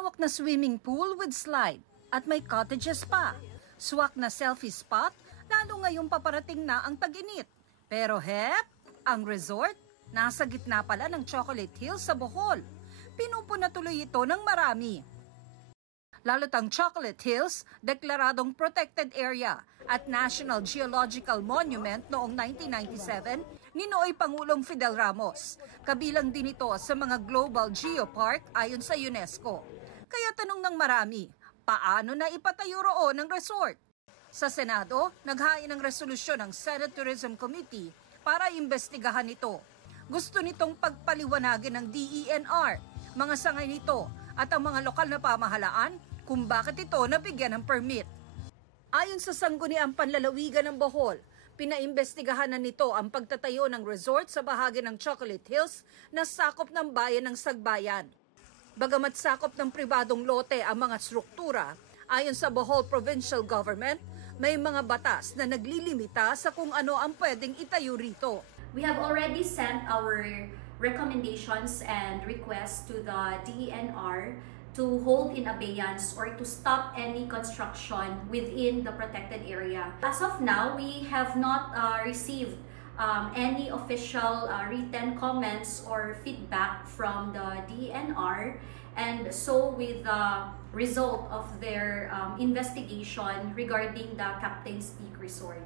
Malawak na swimming pool with slide at may cottages pa. Swak na selfie spot, lalo ngayong paparating na ang tag-init. Pero hep, ang resort, nasa gitna pala ng Chocolate Hills sa Bohol. Pinupuna tuloy ito ng marami. Lalo't ang Chocolate Hills, deklaradong protected area at National Geological Monument noong 1997 ni Nooy Pangulong Fidel Ramos. Kabilang din ito sa mga Global Geopark ayon sa UNESCO. Kaya tanong ng marami, paano na ipatayo roon ang resort? Sa Senado, naghain ng resolusyon ng Senate Tourism Committee para imbestigahan ito. Gusto nitong pagpaliwanagin ng DENR, mga sangay nito at ang mga lokal na pamahalaan kung bakit ito nabigyan ng permit. Ayon sa Sangguniang Panlalawigan ng Bohol, pinaimbestigahan na nito ang pagtatayo ng resort sa bahagi ng Chocolate Hills na sakop ng bayan ng Sagbayan. Bagamat sakop ng pribadong lote ang mga struktura, ayon sa Bohol Provincial Government, may mga batas na naglilimita sa kung ano ang pwedeng itayo rito. We have already sent our recommendations and requests to the DENR to hold in abeyance or to stop any construction within the protected area. As of now, we have not received any official written comments or feedback from the DENR, and so with the result of their investigation regarding the Captain's Peak Resort.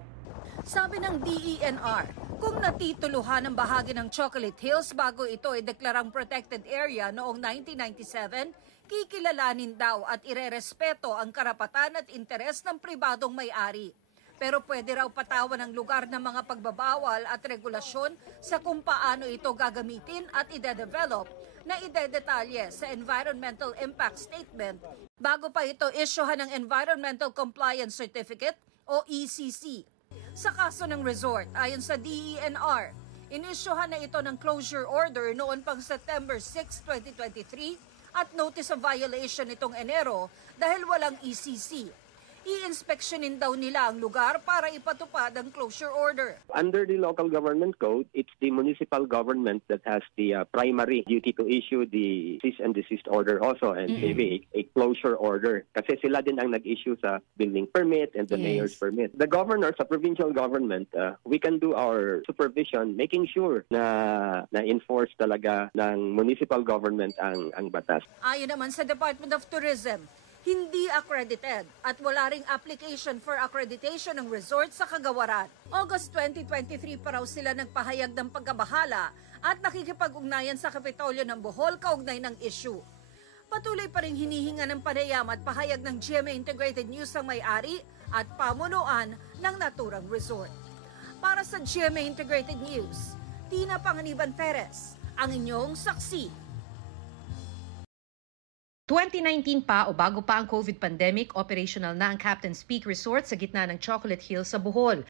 Sabi ng DENR, kung natituluhan ang bahagi ng Chocolate Hills bago ito ay deklarang protected area noong 1997, kikilalanin daw at irerespeto ang karapatan at interes ng pribadong may-ari. Pero pwede raw patawan ng lugar ng mga pagbabawal at regulasyon sa kung paano ito gagamitin at ide-develop na ide-detalye sa Environmental Impact Statement bago pa ito isyuhan ng Environmental Compliance Certificate o ECC. Sa kaso ng resort, ayon sa DENR, inisyuhan na ito ng closure order noon pang September 6, 2023 at notice of violation itong Enero dahil walang ECC. I-inspeksyonin daw nila ang lugar para ipatupad ang closure order. Under the local government code, it's the municipal government that has the primary duty to issue the cease and desist order also and maybe a closure order. Kasi sila din ang nag-issue sa building permit and the mayor's permit. The governor sa provincial government, we can do our supervision making sure na na-enforce talaga ng municipal government ang batas. Ayon naman sa Department of Tourism, hindi accredited at wala ring application for accreditation ng resort sa Kagawaran. August 2023 pa raw sila nagpahayag ng pagkabahala at nakikipag-ugnayan sa Kapitolyo ng Bohol kaugnay ng issue. Patuloy pa rin hinihinga ng panayam at pahayag ng GMA Integrated News ang may-ari at pamunuan ng naturang resort. Para sa GMA Integrated News, Tina Panganiban Perez, ang inyong saksi. 2019 pa o bago pa ang COVID pandemic, operational na ang Captain's Peak Resort sa gitna ng Chocolate Hills sa Bohol.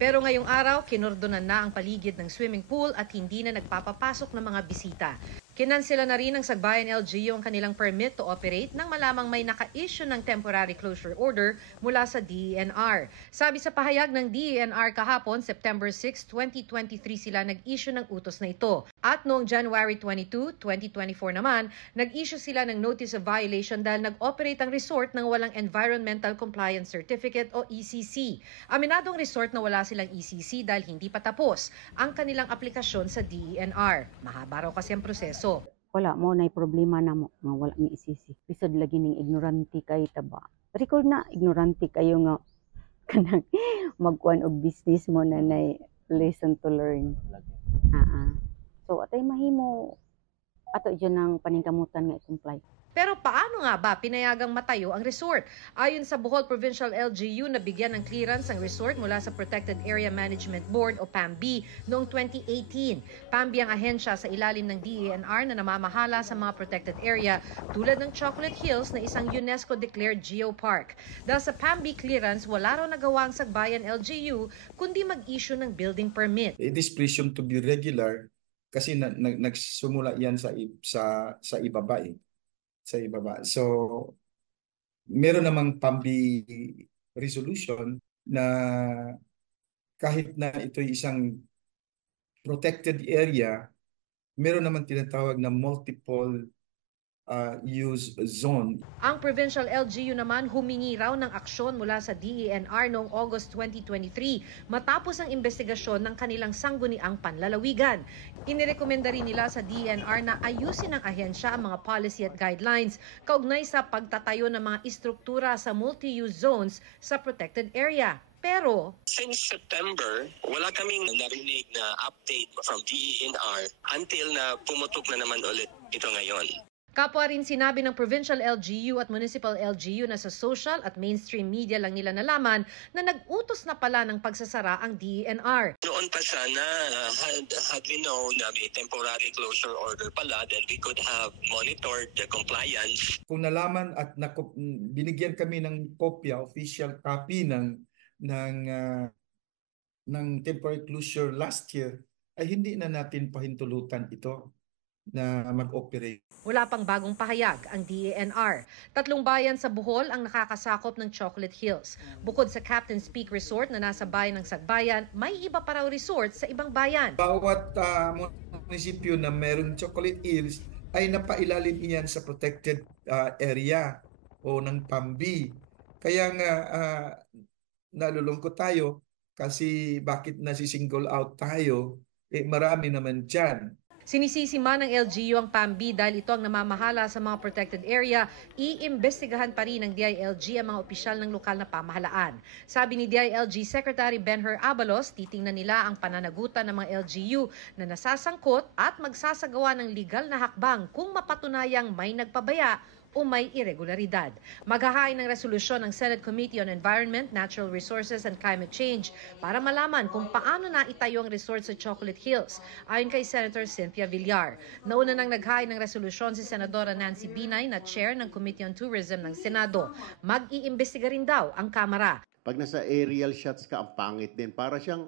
Pero ngayong araw, kinordonan na ang paligid ng swimming pool at hindi na nagpapapasok ng mga bisita. Kinansela na rin ng Sagbayan LGU ang kanilang permit to operate nang malamang may naka-issue ng temporary closure order mula sa DENR. Sabi sa pahayag ng DENR kahapon, September 6, 2023 sila nag-issue ng utos na ito. At noong January 22, 2024 naman, nag-issue sila ng notice of violation dahil nag-operate ang resort ng walang Environmental Compliance Certificate o ECC. Aminadong resort na wala silang ECC dahil hindi pa tapos ang kanilang aplikasyon sa DENR. Mahaba raw kasi ang proseso. Wala mo na problema na mo nga wala ni isisi. Bisod lagi ning ignorante kay taba. Record na ignorante kayo nga kanang magkuan og business mo na nay lesson to learn. So atay mahimo ato dyan ng paningkamutan nga i-comply. Pero paano nga ba pinayagang matayo ang resort? Ayon sa Bohol Provincial LGU, nabigyan ng clearance ang resort mula sa Protected Area Management Board o PAMB noong 2018. PAMB ang ahensya sa ilalim ng DENR na namamahala sa mga protected area tulad ng Chocolate Hills na isang UNESCO-declared geopark. Dahil sa PAMB clearance, wala raw nagawa ang Sagbayan LGU kundi mag-issue ng building permit. It is presumed to be regular kasi nagsumula yan sa ibaba sa ibaba. So, meron namang PAMB resolution na kahit na ito isang protected area, meron naman tinatawag na multiple use zone. Ang Provincial LGU naman humingi raw ng aksyon mula sa DENR noong August 2023 matapos ang investigasyon ng kanilang sangguniang panlalawigan. Inirekomenda rin nila sa DENR na ayusin ng ahensya ang mga policy at guidelines kaugnay sa pagtatayo ng mga istruktura sa multi-use zones sa protected area. Pero since September, wala kaming narinig na update from DENR until na pumutok na naman ulit ito ngayon. kapwa rin sinabi ng Provincial LGU at Municipal LGU na sa social at mainstream media lang nila nalaman na nag-utos na pala ng pagsasara ang DENR. Noon pa sana, had we known na may temporary closure order pala, then we could have monitored the compliance. Kung nalaman at binigyan kami ng kopya, official copy ng temporary closure last year, ay hindi na natin pahintulutan ito na mag-operate. Wala pang bagong pahayag ang DENR. 3 bayan sa Bohol ang nakakasakop ng Chocolate Hills. Bukod sa Captain's Peak Resort na nasa bayan ng Sagbayan, may iba pa raw resort sa ibang bayan. Bawat munisipyo na mayroong Chocolate Hills ay napailalim iyan sa protected area o ng PAMB. Kaya nga nalulungkot tayo kasi bakit nasi-single out tayo, marami naman dyan. Sinisisi man ng LGU ang PAMB dahil ito ang namamahala sa mga protected area, iimbestigahan pa rin ng DILG ang mga opisyal ng lokal na pamahalaan. Sabi ni DILG Secretary Benher Abalos, titingnan nila ang pananagutan ng mga LGU na nasasangkot at magsasagawa ng legal na hakbang kung mapatunayang may nagpabaya o may irregularidad. Maghahain ng resolusyon ng Senate Committee on Environment, Natural Resources and Climate Change para malaman kung paano na itayo ang resort sa Chocolate Hills, ayon kay Senator Cynthia Villar. Nauna nang naghain ng resolusyon si Senadora Nancy Binay na chair ng Committee on Tourism ng Senado. Mag-iimbestiga rin daw ang Kamara. Pag nasa aerial shots ka, ang pangit din. Para siyang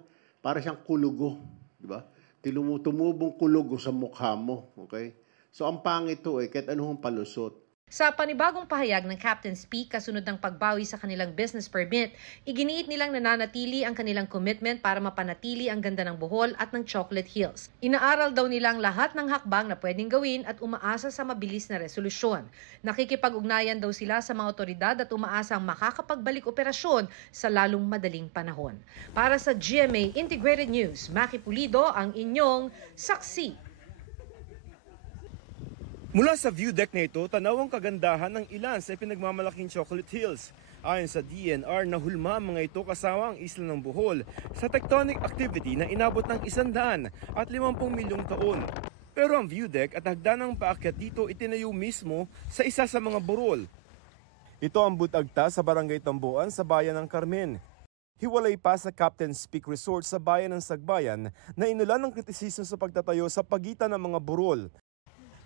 kulugo, di ba? Tumubong kulugo sa mukha mo, okay? So ang pangit to kahit anong palusot. Sa panibagong pahayag ng Captain's Peak kasunod ng pagbawi sa kanilang business permit, iginiit nilang nananatili ang kanilang commitment para mapanatili ang ganda ng Bohol at ng Chocolate Hills. Inaaral daw nilang lahat ng hakbang na pwedeng gawin at umaasa sa mabilis na resolusyon. Nakikipag-ugnayan daw sila sa mga otoridad at umaasang makakapagbalik operasyon sa lalong madaling panahon. Para sa GMA Integrated News, Maki Pulido ang inyong saksi. Mula sa view deck na ito, tanaw ang kagandahan ng ilan sa pinagmamalaking Chocolate Hills. Ayon sa DENR, nahulma ang mga ito kasama ang isla ng Bohol sa tectonic activity na inabot ng 150 milyong taon. Pero ang view deck at hagdanang paakyat dito itinayo mismo sa isa sa mga burol. Ito ang butagta sa Barangay Tamboan sa bayan ng Carmen. Hiwalay pa sa Captain's Peak Resort sa bayan ng Sagbayan na inulan ng kritisismo sa pagtatayo sa pagitan ng mga burol.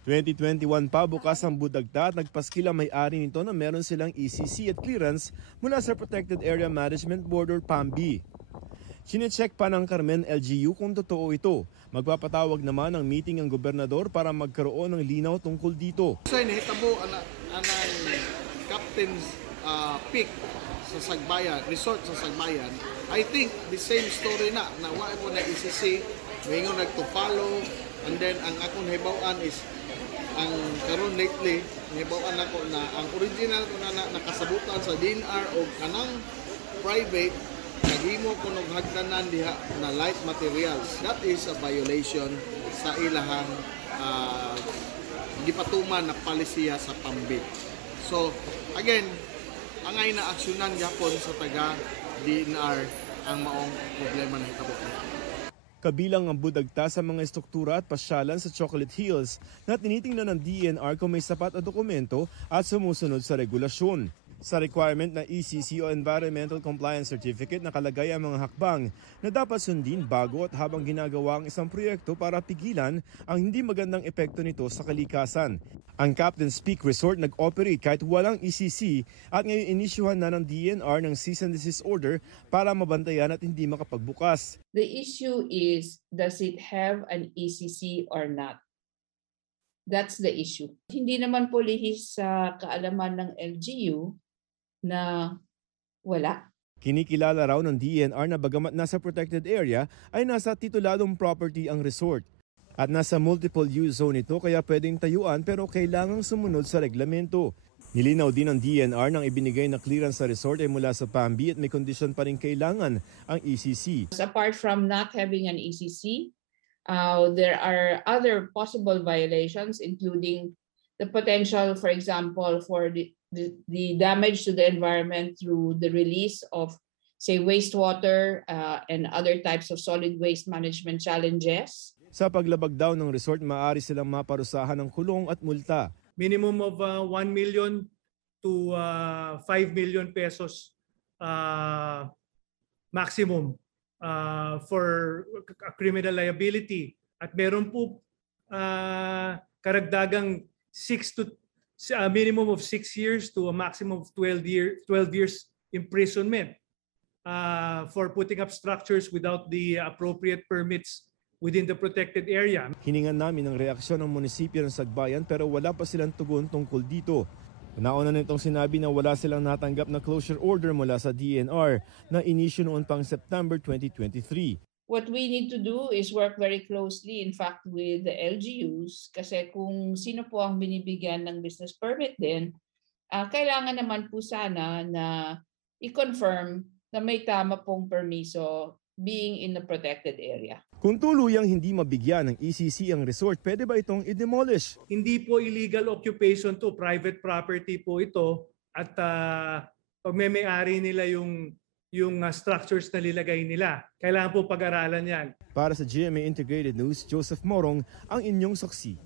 2021 pa bukas ang budagta at nagpaskil ang may-ari nito na meron silang ECC at clearance mula sa Protected Area Management Board or PAMB. Sinecheck pa ng Carmen LGU kung totoo ito. Magpapatawag naman ang meeting ang gobernador para magkaroon ng linaw tungkol dito. Sa inihitabo ang Captain's Peak sa Sagbayan, resort sa Sagbayan, I think the same story na wala ko na ECC, mayroon nag-to-follow, and then ang akong hibawan is ang karon lately nibawaan nako na ang original ko na nakasabutan sa DENR o kanang private naghimo ko ng hagdanan diha na light materials. That is a violation sa ilahang gipatuman na palisiya sa PAMB. So again, angay na aksyonan gyapon sa taga DENR ang maong problema na hitabo niya. Kabilang ang budagta sa mga estruktura at pasyalan sa Chocolate Hills na tinitingnan ng DENR kung may sapat na dokumento at sumusunod sa regulasyon. Sa requirement na ECC o Environmental Compliance Certificate nakalagay ang mga hakbang na dapat sundin bago at habang ginagawa ang isang proyekto para pigilan ang hindi magandang epekto nito sa kalikasan. Ang Captain's Peak Resort nag-operate kahit walang ECC at ngayon inisyuhan na ng DENR ng cease and desist order para mabantayan at hindi makapagbukas. The issue is, does it have an ECC or not? That's the issue. Hindi naman po lihis sa kaalaman ng LGU na wala. Kinikilala raw ng DENR na bagamat nasa protected area ay nasa tituladong property ang resort. At nasa multiple use zone ito kaya pwedeng tayuan pero kailangang sumunod sa reglamento. Nilinaw din ng DENR nang ibinigay na clearance sa resort ay mula sa PAMBI at may kondisyon pa rin kailangan ang ECC. Apart from not having an ECC, there are other possible violations, including the potential, for example, for the damage to the environment through the release of, say, wastewater and other types of solid waste management challenges. Sa paglabag daw ng resort, maaari silang maparusahan ng kulong at multa. Minimum of 1 million to 5 million pesos maximum for criminal liability. At meron po karagdagang minimum of 6 years to a maximum of 12 years imprisonment for putting up structures without the appropriate permits within the protected area. Hiningan namin ang reaksyon ng munisipyo ng Sagbayan pero wala pa silang tugon tungkol dito. Nauna nitong sinabi na wala silang natanggap na closure order mula sa DENR na inisyu noon pang September 2023. What we need to do is work very closely, in fact, with the LGUs kasi kung sino po ang binibigyan ng business permit din, kailangan naman po sana na i-confirm na may tama pong permiso being in the protected area. Kung tuluyang hindi mabigyan ng ECC ang resort, pwede ba itong i-demolish? Hindi po illegal occupation to, private property po ito at pag may-ari nila yung structures na nilagay nila. Kailangan po pag-aralan yan. Para sa GMA Integrated News, Joseph Morong ang inyong saksi.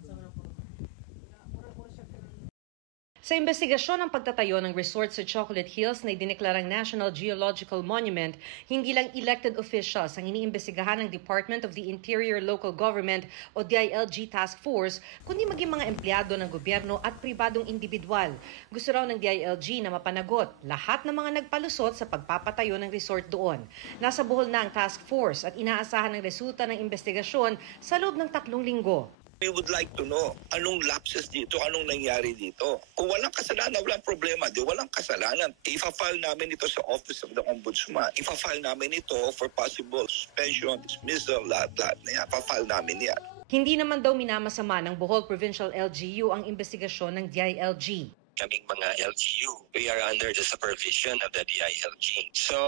Sa investigasyon ng pagtatayo ng resort sa Chocolate Hills na idineklarang National Geological Monument, hindi lang elected officials ang iniimbestigahan ng Department of the Interior Local Government o DILG Task Force, kundi maging mga empleyado ng gobyerno at pribadong individual. Gusto raw ng DILG na mapanagot lahat ng mga nagpalusot sa pagpapatayo ng resort doon. Nasa buhol na ang task force at inaasahan ng resulta ng investigasyon sa loob ng 3 linggo. We would like to know anong lapses dito, anong nangyari dito. Kung walang kasalanan, walang problema. Di walang kasalanan. Ifa-file namin ito sa Office of the Ombudsman. Ifa-file namin ito for possible suspension, dismissal, lahat-lahat na yan. Ifa-file namin yan. Hindi naman daw minamasama ng Bohol Provincial LGU ang investigasyon ng DILG. Kaming mga LGU, we are under the supervision of the DILG. So,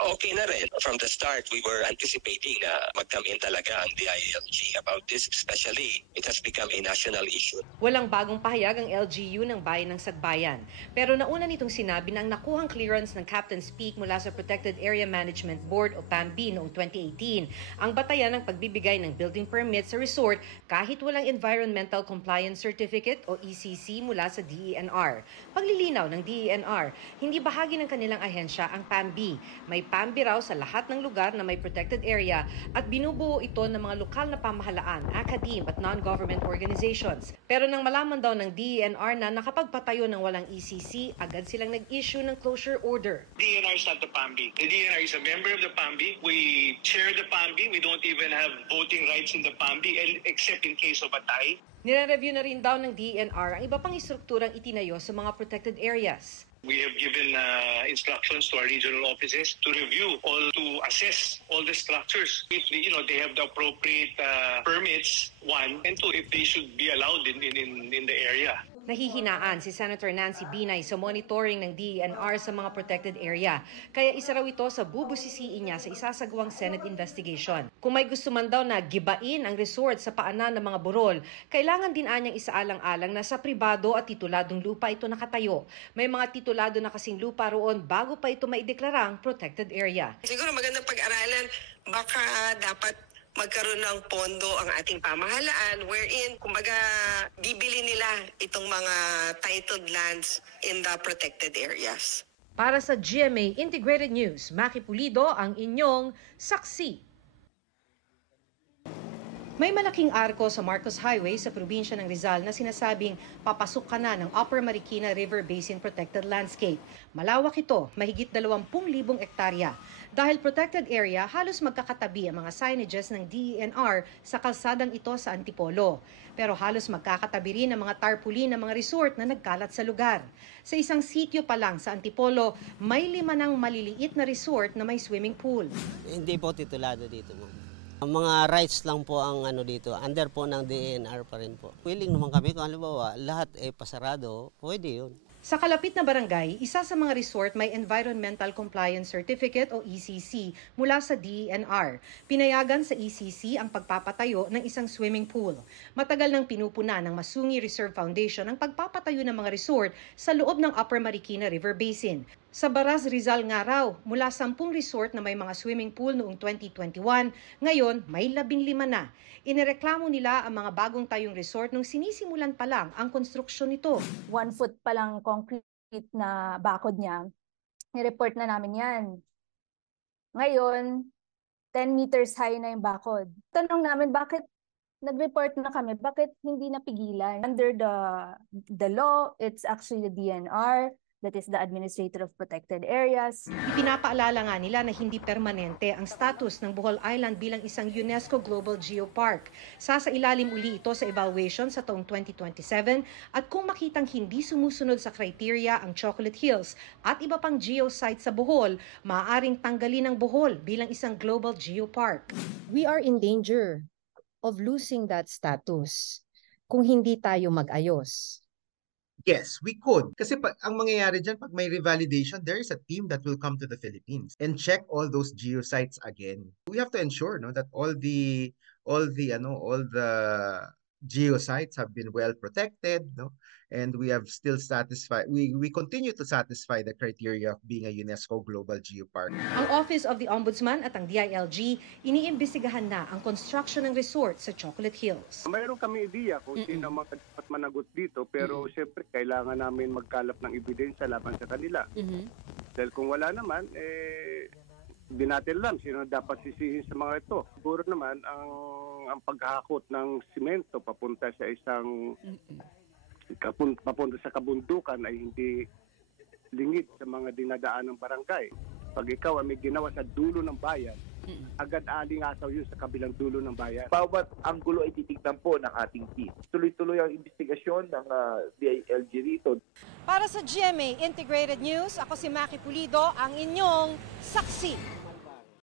okay na rin. From the start, we were anticipating na mag-come in talaga ang DILG about this, especially it has become a national issue. Walang bagong pahayag ang LGU ng Bayan ng Sagbayan. Pero nauna nitong sinabi na ang nakuhang clearance ng Captain's Peak mula sa Protected Area Management Board o PAMB noong 2018 ang batayan ng pagbibigay ng building permit sa resort kahit walang Environmental Compliance Certificate o ECC mula sa DENR. Paglilinaw ng DENR, hindi bahagi ng kanilang ahensya ang PAMB. May PAMB raw sa lahat ng lugar na may protected area at binubuo ito ng mga lokal na pamahalaan, academe at non-government organizations. Pero nang malaman daw ng DENR na nakapagpatayo ng walang ECC, agad silang nag-issue ng closure order. DENR is not the PAMB. The DENR is a member of the PAMB. We chair the PAMB. We don't even have voting rights in the PAMB except in case of a tie. Nire-review na rin daw ng DENR ang iba pang istrukturang itinayo sa mga protected areas. We have given instructions to our regional offices to review to assess all the structures. If they have the appropriate permits, 1, and 2, if they should be allowed in the area. Nahihinaan si Senator Nancy Binay sa monitoring ng DENR sa mga protected area. Kaya isa raw ito sa bubusisiin niya sa isasagawang Senate investigation. Kung may gusto man daw na gibain ang resort sa paanan ng mga burol, kailangan din anyang isaalang-alang na sa pribado at tituladong lupa ito nakatayo. May mga titulado na kasing lupa roon bago pa ito maideklarang protected area. Siguro magandang pag-aralan, baka dapat magkaroon ng pondo ang ating pamahalaan wherein, kumbaga, bibili nila itong mga titled lands in the protected areas. Para sa GMA Integrated News, Maki Pulido ang inyong saksi. May malaking arko sa Marcos Highway sa probinsya ng Rizal na sinasabing papasok ka na ng Upper Marikina River Basin Protected Landscape. Malawak ito, mahigit 20,000 hektarya. Dahil protected area, halos magkakatabi ang mga signages ng DENR sa kalsadang ito sa Antipolo. Pero halos magkakatabi rin ang mga tarpaulin ng mga resort na nagkalat sa lugar. Sa isang sitio pa lang sa Antipolo, may 5 ng maliliit na resort na may swimming pool. Hindi po titulado dito, ma'am. Mga rights lang po ang ano dito, under po ng DENR pa rin po. Willing naman kami kung halimbawa lahat pasarado, pwede yun. Sa kalapit na barangay, isa sa mga resort may Environmental Compliance Certificate o ECC mula sa DENR. Pinayagan sa ECC ang pagpapatayo ng isang swimming pool. Matagal nang pinupuna ng Masungi Reserve Foundation ang pagpapatayo ng mga resort sa loob ng Upper Marikina River Basin. Sa Baras, Rizal nga raw, mula 10 resort na may mga swimming pool noong 2021, ngayon may 15 na. Inireklamo nila ang mga bagong tayong resort nung sinisimulan pa lang ang konstruksyon nito. 1 foot pa lang concrete na bakod niya, nireport na namin yan. Ngayon, 10 meters high na yung bakod. Tanong namin, bakit nag-report na kami, bakit hindi napigilan? Under the law, it's actually the DNR, that is the Administrator of Protected Areas. Ipinapaalala nga nila na hindi permanente ang status ng Bohol Island bilang isang UNESCO Global Geopark. Sasailalim uli ito sa evaluation sa taong 2027 at kung makitang hindi sumusunod sa criteria ang Chocolate Hills at iba pang geosites sa Bohol, maaaring tanggalin ang Bohol bilang isang Global Geopark. We are in danger of losing that status kung hindi tayo mag-ayos. Yes, we could. Kasi ang mangyayari dyan, pag may revalidation, there is a team that will come to the Philippines and check all those geosites again. We have to ensure that all the geosites have been well protected, and we have still satisfied, we continue to satisfy the criteria of being a UNESCO Global Geopark. Ang Office of the Ombudsman at ang DILG, iniimbestigahan na ang construction ng resort sa Chocolate Hills. Mayroon kami ideya kung sino dapat managot dito, pero siyempre kailangan namin magkalap ng ebidensya laban sa kanila. Dahil kung wala naman, di natin alam sino dapat sisihin sa mga ito. Siguro naman ang paghakot ng simento papunta sa isang papunta sa kabundukan ay hindi lingid sa mga dinadaan ng barangay. Pag ikaw ay may ginawa sa dulo ng bayan, agad alingasaw yun sa kabilang dulo ng bayan. Bawat anggulo ay titignan po ng ating team. Tuloy-tuloy ang investigasyon ng DILG rito. Para sa GMA Integrated News, ako si Maki Pulido, ang inyong saksi.